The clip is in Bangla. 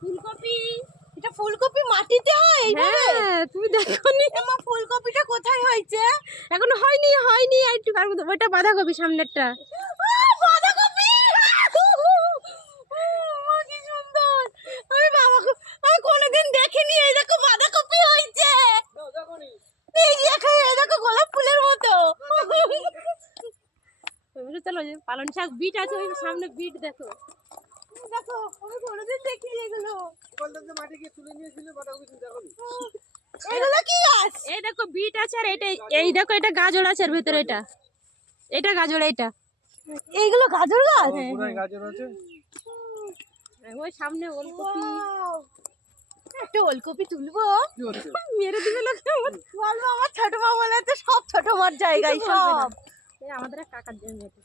ফুলকপি। এটা ফুলকপি মাটিতে হয় এইভাবে? হ্যাঁ, তুমি দেখোনি? মা ফুলকপিটা কোথায় হয়েছে? এখনো হয়নি হয়নি, একটু কার মতো। ওইটা বাঁধাকপি, সামনেরটা। বাঁধাকপি! মা কি সুন্দর! আমি কোনোদিন দেখিনি। এই দেখো বাঁধাকপি হয়েছে। এই দেখো গোলাপ ফুলের মতো। চলো, পালং শাক, বিট আছে ওই সামনে, বিট দেখো। দেখো আমি কোনোদিন দেখিনি এগুলো। এগুলো কি গাছ? এই দেখো বিট আছে, আর এটা, এই দেখো এটা গাজর আছে এর ভিতরে। এটা গাজর। এটা এইগুলো গাজর গাছ? গাজর আছে। ওই সামনে ওলকপি। একটা ওলকপি তুলবো? মেরে দিবে লোকে। বলবো আমার ছোট মা বলে তো সব ছোট মার জায়গায় সব। আমাদের এক কাকার জন্য এটা।